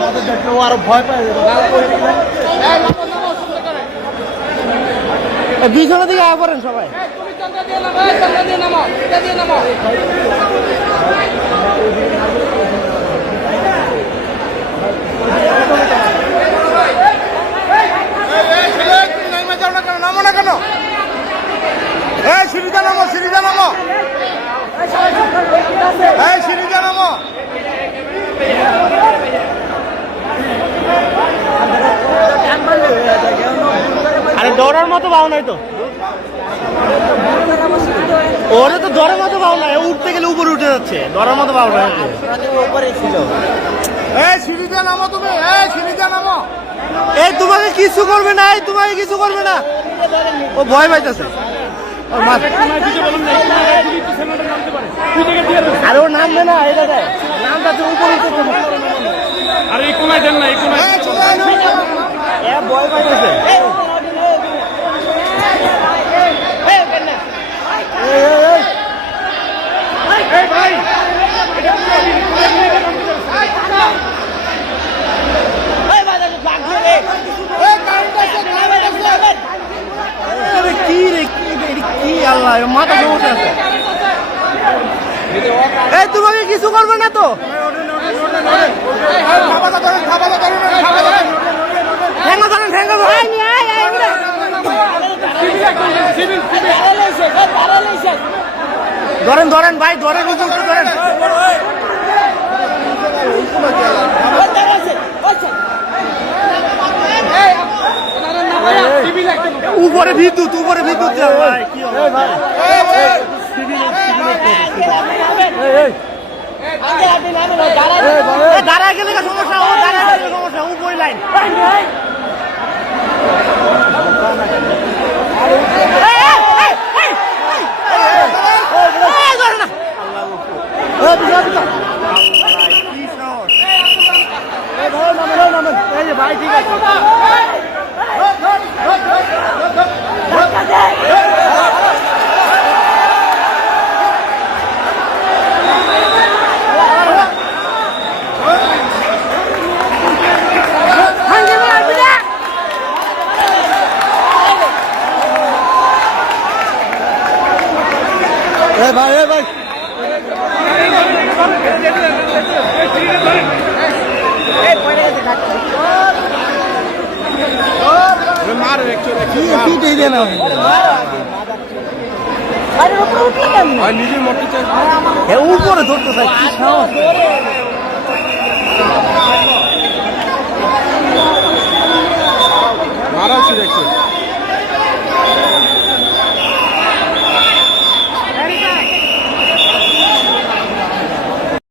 আমাদের দেখলে ও আরও ভয় পায় পিছনের দিকে আয় পড়েন সবাই। নামো না কেন এই সিঁড়িতে নামো সিঁড়িতে নামো। এই সিঁড়িতে নামো। আরে ডরার মতো পাও নাই তো। ওরে তো ডরার মতো পাও নাই উঠতে গেলে উপরে উঠে যাচ্ছে। ডরার মতো পাও নাই ওকে। এই সিঁড়িতে নামো তুমি এই সিঁড়িতে নামো। এই তোমাকে কিছু করবে না এই তোমাকে কিছু করবে না। ও ভয় পাইতেছে। আরে ও নামবে না এই নামটা তো উপরে উঠে আরে এই কোনায় দেন না এই কোনায় ভয় পাইতেছে এই ভাই এই কারেন্ট আছে কারেন্ট আছে আরে কি রে কি রে, এটা কি আল্লাহ সমস্যা আছে এই তোমাকে কিছু করবে না তো ধরেন ধরেন ঠেঙ্গা ধরেন ঠেঙ্গা ধরেন ধরেন ধরেন ভাই ধরেন ধরেন উপরে বিদ্যুৎ উপরে বিদ্যুৎ ভাই কি হবে ভাই দাঁড়ায় গেলে সমস্যা ও দাঁড়ায় গেলে সমস্যা উপরে লাইন ভাই ঠিক আছে ভাই ভাই। উপরে ধরতে চাই